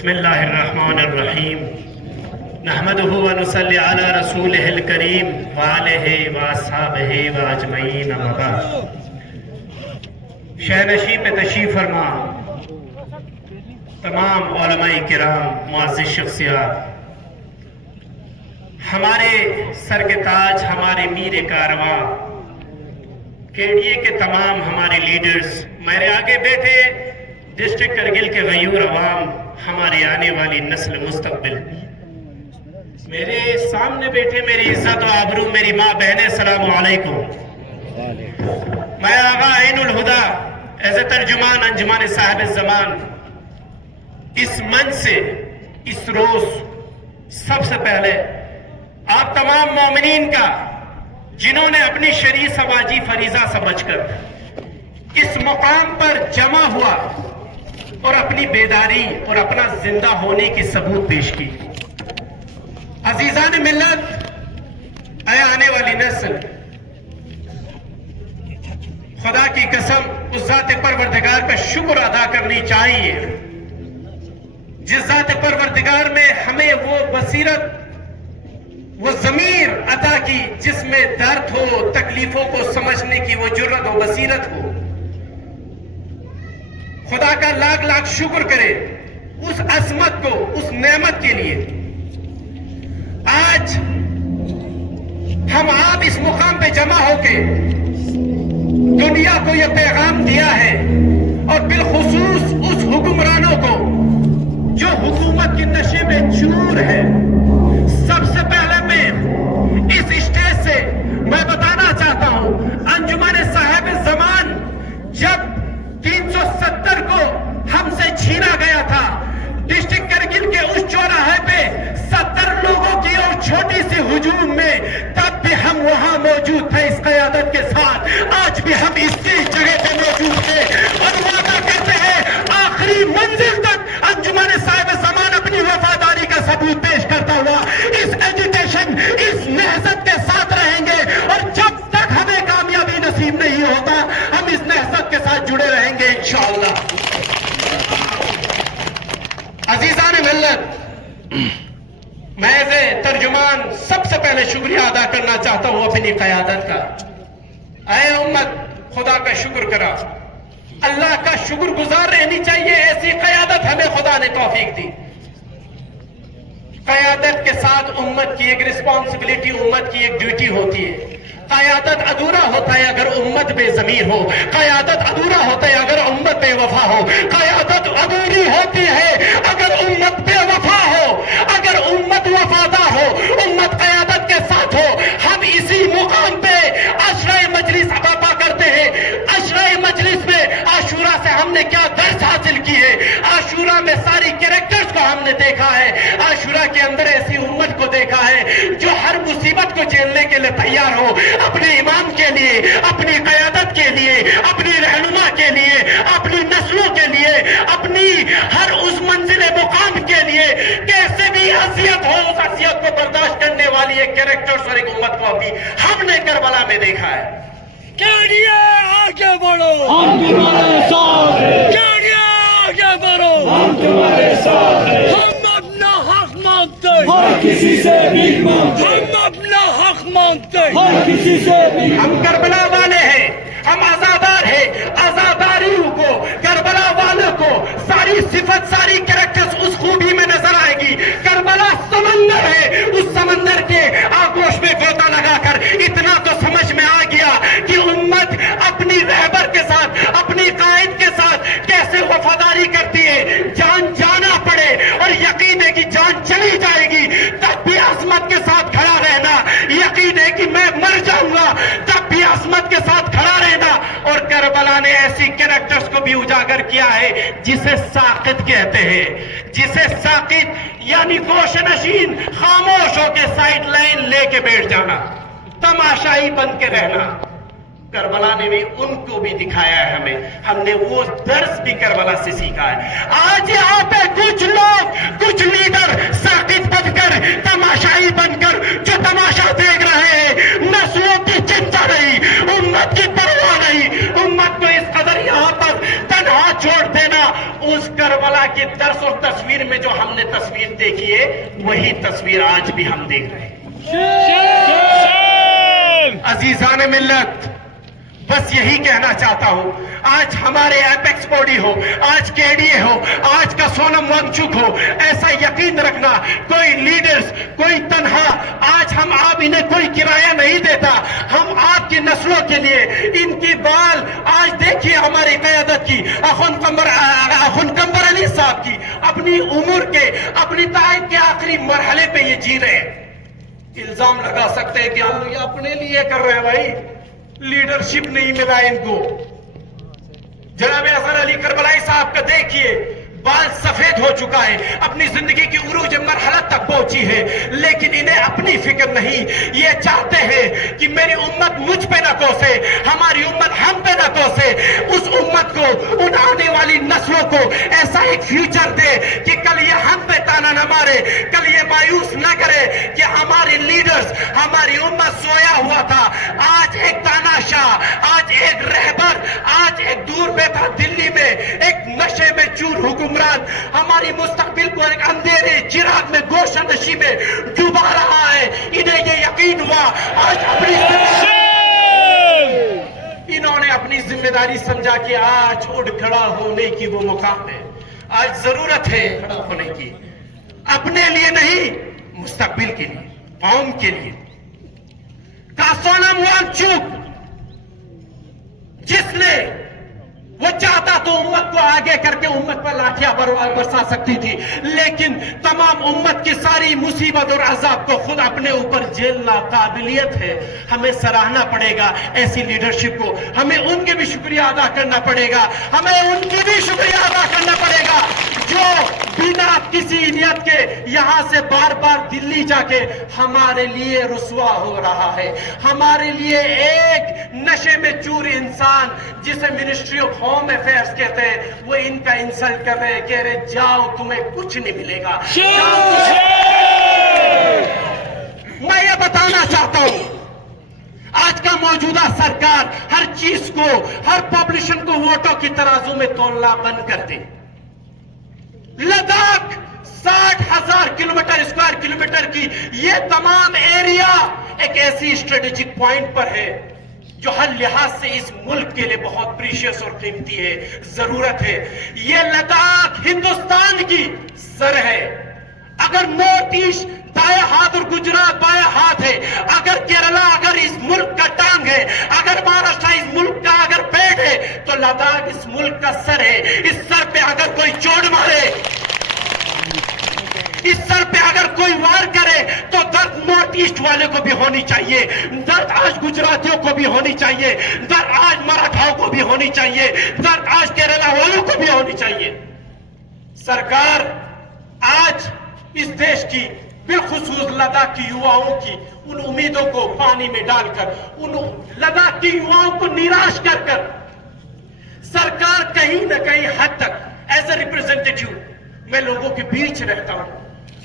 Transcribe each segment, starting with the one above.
بسم اللہ الرحمن الرحیم نحمدہ ونصلی علی رسولہ الکریم وآلہ واصحابہ واجمعین اما بعد۔ شہنشی پہ تشریف فرما تمام علماء کرام، معزز شخصیات، ہمارے سر کے تاج، ہمارے میر کارواں، KDA کے تمام ہمارے لیڈرز، میرے آگے بیٹھے ڈسٹرکٹ کرگل کے غیور عوام، ہماری آنے والی نسل مستقبل، میرے سامنے بیٹھے میری عزت و آبرو، میری ماں بہنیں، السلام علیکم۔ میں آغا عین الہدا ایز اے ترجمان انجمن صاحب الزمان اس منچ سے اس روز سب سے پہلے آپ تمام مومنین کا، جنہوں نے اپنی شرعی سماجی فریضہ سمجھ کر اس مقام پر جمع ہوا اور اپنی بیداری اور اپنا زندہ ہونے کی ثبوت پیش کی۔ عزیزان ملت، اے آنے والی نسل، خدا کی قسم اس ذات پروردگار کا شکر ادا کرنی چاہیے جس ذات پروردگار میں ہمیں وہ بصیرت، وہ ضمیر عطا کی جس میں درد ہو، تکلیفوں کو سمجھنے کی وہ جرت و بصیرت ہو۔ خدا کا لاکھ لاکھ شکر کرے اس عظمت کو، اس نعمت کے لیے۔ آج ہم آپ اس مقام پہ جمع ہو کے دنیا کو یہ پیغام دیا ہے، اور بالخصوص اس حکمرانوں کو جو حکومت کے نشے میں چور ہے۔ سب سے پہلے میں اس اسٹیج سے میں بتانا چاہتا ہوں، انجمن صاحب الزمان جب 370 کو ہم سے چھینا گیا تھا، ڈسٹرکٹ کرگل کے اس چوراہے پہ 70 لوگوں کی اور چھوٹی سی ہجوم میں، تب بھی ہم وہاں موجود تھے اس قیادت کے ساتھ۔ آج بھی ہم اسی جگہ پہ موجود تھے اور وعدہ کرتے ہیں آخری منزل تک انجمن صاحب زمان اپنی وفاداری کا ثبوت پیش کرتا ہوا اس ایجوکیشن، اس نہضت کے ساتھ رہیں گے، اور جب تک ہمیں کامیابی نصیب نہیں ہوتا ہم اس نہضت کے ساتھ جڑے رہیں گے انشاءاللہ۔ عزیزان ملت، میں ایسے ترجمان سب سے پہلے شکریہ ادا کرنا چاہتا ہوں اپنی قیادت کا۔ اے امت، خدا کا شکر کرا، اللہ کا شکر گزار رہنی چاہیے، ایسی قیادت ہمیں خدا نے توفیق دی۔ قیادت کے ساتھ امت کی ایک رسپانسبلٹی، امت کی ایک ڈیوٹی ہوتی ہے۔ قیادت ادھورا ہوتا ہے اگر امت بے ضمیر ہو، قیادت ادھورا ہوتا ہے اگر امت بے وفا ہو، قیادت ادھوری ہوتی ہے اگر امت بے وفا ہو، اگر امت وفادار ہو، امت قیادت کے ساتھ ہو۔ ہم اسی مقام پہ عشرہ مجلس برپا کرتے ہیں۔ عشرہ مجلس میں عاشورہ سے ہم نے کیا درس حاصل کیے، عاشورہ میں ساری کریکٹرز کو ہم نے دیکھا ہے، عاشورہ کے اندر ایسی امت کو دیکھا ہے جو ہر مصیبت کو جھیلنے کے لیے تیار ہو، اپنے امام کے لیے، اپنی قیادت کے لیے، اپنی رہنما کے لیے، اپنی نسلوں کے لیے، اپنی ہر اس منزل مقام کے لیے کیسے بھی اذیت ہو اس اذیت کو برداشت کرنے والی ایک کریکٹرز اور ایک امت کو ابھی ہم نے کربلا میں دیکھا ہے۔ KDA آگے بڑھو، ہم تمہارے ساتھ ہیں، KDA آگے بڑھو، ہم تمہارے ساتھ ہیں، ہم اپنا حق مانگتے ہیں، ہر کسی سے بھیک مانگتے ہیں، ہم اپنا حق مانگتے ہیں۔ ہر کسی سے بھیک ہم کربلا والے ہیں، ہم آزادار ہیں۔ آزاداریوں کو، کربلا والوں کو ساری صفت، ساری کریکٹرز اس خوبی میں نظر آئے گی۔ کربلا سمندر ہے، اس سمندر کے آگوش میں غوطہ لگا کر اتنا تو سمجھ میں آ گیا کہ امت اپنی رہبر کے ساتھ، اپنی قائد کے ساتھ کیسے وفاداری کرتی ہے۔ جان جانا پڑے اور یقین ہے کہ جان چلی جائے گی تب بھی عظمت کے ساتھ کھڑا رہنا، یقین ہے کہ میں مر جاؤں گا تب بھی عظمت کے ساتھ کھڑا رہنا۔ اور کربلا نے ایسی کریکٹرز کو بھی اجاگر کیا ہے جسے ساقط کہتے ہیں، جسے ساقط یعنی گوش نشین، خاموش ہو کے سائیڈ لائن لے کے بیٹھ جانا، تماشائی بن کے رہنا۔ کربلا نے بھی ان کو بھی دکھایا ہے ہمیں، ہم نے وہ درس بھی کربلا سے سیکھا ہے۔ آج یہاں پہ کچھ لوگ، کچھ لیڈر ساقط بن کر، تماشائی بن کر جو تماشا دیکھ رہے ہیں، نسلوں کی چنتا نہیں، امت کی پرواہ نہیں، امت کو اس قدر یہاں پر تنہا چھوڑ دینا اس کربلا کی درس اور تصویر میں جو ہم نے تصویر دیکھی ہے وہی تصویر آج بھی ہم دیکھ رہے ہیں. عزیزان ملت، بس یہی کہنا چاہتا ہوں، آج ہمارے ایپیکس باڈی ہو، آج کے ڈی اے ہو، آج کا سونم وانگچک ہو، ایسا یقین رکھنا کوئی لیڈرز، کوئی تنہا، آج ہم آپ انہیں کوئی کرایہ نہیں دیتا. ہم آپ کی نسلوں کے لیے ان کی بال، آج دیکھیے ہماری قیادت کی اخن قمر علی صاحب کی اپنی عمر کے، اپنی تعب کے آخری مرحلے پہ یہ جی رہے ہیں. الزام لگا سکتے ہیں کہ ہم یہ اپنے لیے کر رہے ہیں. بھائی لیڈرشپ نہیں ملا ان کو. جناب حسن علی کربلائی صاحب کا دیکھیے، بال سفید ہو چکا ہے، اپنی زندگی کی عروج مرحلہ تک پہنچی ہے، لیکن انہیں اپنی فکر نہیں. یہ چاہتے ہیں کہ میری امت مجھ پہ نہ کوسے، ہماری امت ہم پہ نہ کوسے. اس امت کو، ان آنے والی نسلوں کو ایسا ایک فیوچر دے کہ کل یہ ہم پہ تانا نہ مارے، کل یہ مایوس نہ کرے کہ ہمارے لیڈرز، ہماری امت سویا ہوا تھا. آج ایک تاناشاہ، آج ایک رہبر، آج ایک دور بیٹھا دلی میں ایک نشے میں چور حکمران ہماری مستقبل کو ایک اندھیرے چراغ میں گوشہ نشی میں ڈوبا رہا ہے. انہیں یہ یقین ہوا آج انہوں نے اپنی ذمہ داری سمجھا کہ آج اٹھ کھڑا ہونے کی وہ مقام ہے. آج ضرورت ہے کھڑا ہونے کی، اپنے لیے نہیں، مستقبل کے لیے، قوم کے لیے. کا سونم وانگچک جس نے وہ چاہتا تو امت کو آگے کر کے امت پر لاٹھیاں برسا سکتی تھی، لیکن تمام امت کی ساری مصیبت اور عذاب کو خود اپنے اوپر جھیلنا قابلیت ہے. ہمیں سراہنا پڑے گا ایسی لیڈرشپ کو، ہمیں ان کے بھی شکریہ ادا کرنا پڑے گا، ہمیں ان کی بھی شکریہ ادا کرنا پڑے گا جو بنا کسی نیت کے یہاں سے بار بار دلی جا کے ہمارے لیے رسوا ہو رہا ہے. ہمارے لیے ایک نشے میں چور انسان جسے منسٹری آف ہوم افیئرس کہتے ہیں، وہ ان کا انسلٹ کر رہے ہیں، کہہ رہے جاؤ تمہیں کچھ نہیں ملے گا. میں یہ بتانا چاہتا ہوں، آج کا موجودہ سرکار ہر چیز کو، ہر پاپولیشن کو ووٹوں کی ترازو میں تولنا بند کر دے. لداخ 60,000 کلومیٹر اسکوائر کلومیٹر کی یہ تمام ایریا ایک ایسی اسٹریٹجک پوائنٹ پر ہے جو ہر لحاظ سے اس ملک کے لیے بہت پریشیس اور قیمتی ہے. ضرورت ہے، یہ لداخ ہندوستان کی سر ہے. اگر نارتھ ایسٹ دائیں ہاتھ اور گجرات بائیں ہاتھ ہے، اگر کیرلا اگر اس ملک کا ٹانگ ہے، اگر مہاراشٹر اس ملک کا اگر پیٹ ہے، تو لداخ اس ملک کا سر ہے. اس سر پہ اگر کوئی چوٹ مارے، اس سر پہ اگر کوئی وار کرے تو درد نارتھ ایسٹ والے کو بھی ہونی چاہیے، درد آج گجراتیوں کو بھی ہونی چاہیے، درد آج مراٹھاؤں کو بھی ہونی چاہیے، درد آج کیرلا والوں کو بھی ہونی چاہیے. سرکار آج اس دیش کی بالخصوص لداخ کی یواؤں کی ان امیدوں کو پانی میں ڈال کر، ان لداخ کی یواؤں کو نراش کر کر سرکار کہیں نہ کہیں حد تک ایز اے ریپرزینٹیٹیو میں لوگوں کے بیچ رہتا ہوں.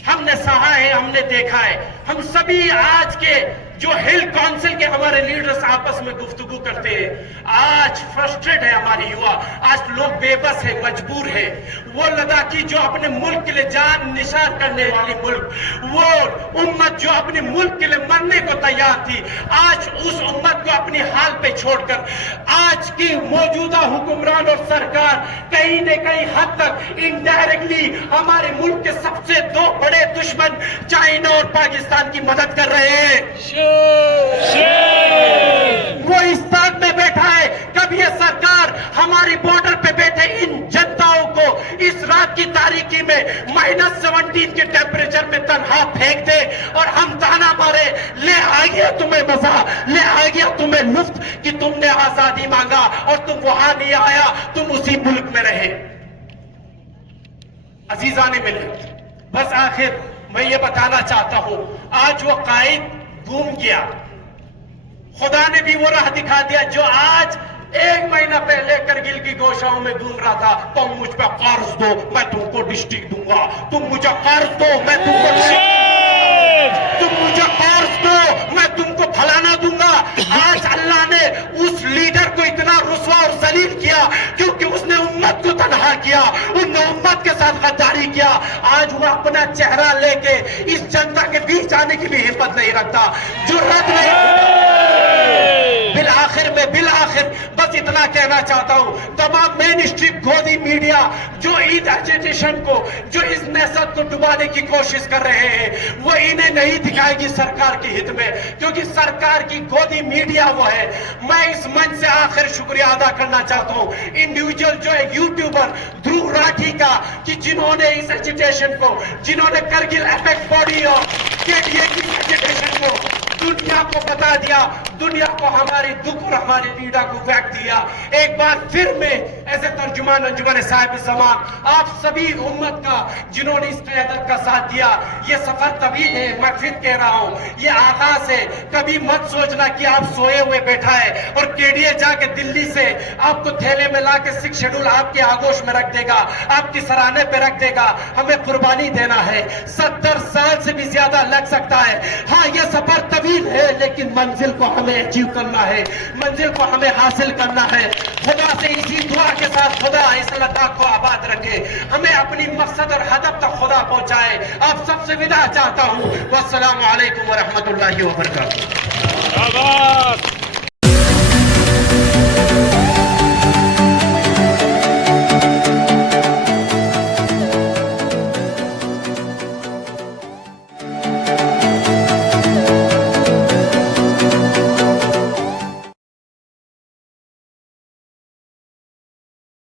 ہم نے سہا ہے، ہم نے دیکھا ہے، ہم سبھی آج کے جو ہل کونسل کے ہمارے لیڈرز آپس میں گفتگو کرتے ہیں. آج فرسٹریٹ ہے ہماری یوا، آج لوگ بے بس ہے، مجبور ہے. وہ لداخی جو اپنے ملک کے لیے جان نثار کرنے والی ملک، وہ امت جو اپنے ملک کے لیے مرنے کو تیار تھی، آج اس امت کو اپنی حال پہ چھوڑ کر آج کی موجودہ حکمران اور سرکار کہیں نہ کہیں حد تک انڈائریکٹلی ہمارے ملک کے سب سے دو بڑے دشمن چائنا اور پاکستان کی مدد کر رہے ہیں. وہ اس طاق میں بیٹھا ہے، کب یہ سرکار ہماری بارڈر پہ بیٹھے ان جنتاؤں کو اس رات کی تاریکی میں -17 کے ٹیمپریچر میں تنہا پھینک دے اور ہم تانا مارے، لے آ گیا تمہیں مزہ، لے آ گیا تمہیں لطف کہ تم نے آزادی مانگا اور تم وہاں نہیں آیا، تم اسی ملک میں رہے. عزیزان ملت، بس آخر میں یہ بتانا چاہتا ہوں، آج وہ قائد گم گیا. خدا نے بھی وہ راہ دکھا دیا جو آج 1 مہینہ پہلے کرگل کی گوشاؤں میں گھوم رہا تھا. تم مجھ پہ قرض دو میں تم کو ڈسٹرکٹ دوں گا، تم مجھے قرض دو میں تم کو تم مجھے قرض دو میں تم کو پھلانا دوں گا. آج اللہ نے اس لیڈر کو اتنا رسوا اور ذلیل کیا کیونکہ اس نے امت کو تنہا کیا، ان نے امت کے ساتھ ساتھ غداری کیا، آج وہ اپنا چہرہ لے کے اس جنتا کے بیچ آنے کی بھی ہمت نہیں رکھتا، جرأت نہیں۔ بالآخر بس اتنا کہنا چاہتا ہوں، تمام مین اسٹریم گودی میڈیا جو عید ایجیٹیشن کو، جو اس نہضت کو ڈبانے کی کوشش کر رہے ہیں، وہ انہیں نہیں دکھائے گی سرکار کی ہت میں، کیونکہ سرکار کی گودی میڈیا وہ ہے۔ میں اس منچ سے آخر شکریہ ادا کرنا چاہتا ہوں انڈیویجول جو ہے یوٹیوبر دھرو راٹھی کا، کہ جنہوں نے اس ایجیٹیشن کو، جنہوں نے کرگل ایپیکس باڈی اور KDA کی ایجیٹیشن کو دنیا کو بتا دیا، دنیا کو ہماری دکھ اور ہماری پیڑا کو فیک دیا۔ ایک بار پھر میں ایسے ترجمان انجمن صاحب زمان آپ سبھی امت کا جنہوں نے اس قیادت کا ساتھ دیا، یہ سفر طویل ہے، میں پھر کہہ رہا ہوں یہ آغاز ہے، کبھی مت سوچنا کہ آپ سوئے ہوئے بیٹھا ہے اور KDA جا کے دلی سے آپ کو تھیلے میں لا کے 6 شیڈول آپ کے آگوش میں رکھ دے گا، آپ کی سرانے پہ رکھ دے گا۔ ہمیں قربانی دینا ہے، 70 سال سے بھی زیادہ لگ سکتا ہے۔ ہاں یہ سفر طویل ہے، لیکن منزل کو ہمیں اچیو کرنا ہے، منزل کو ہمیں حاصل کرنا ہے۔ خدا سے اسی دعا کے ساتھ خدا اس لداخ کو آباد رکھے، ہمیں اپنی مقصد اور ہدف تک خدا پہنچائے۔ آپ سب سے وداع چاہتا ہوں، والسلام علیکم ورحمۃ اللہ وبرکاتہ۔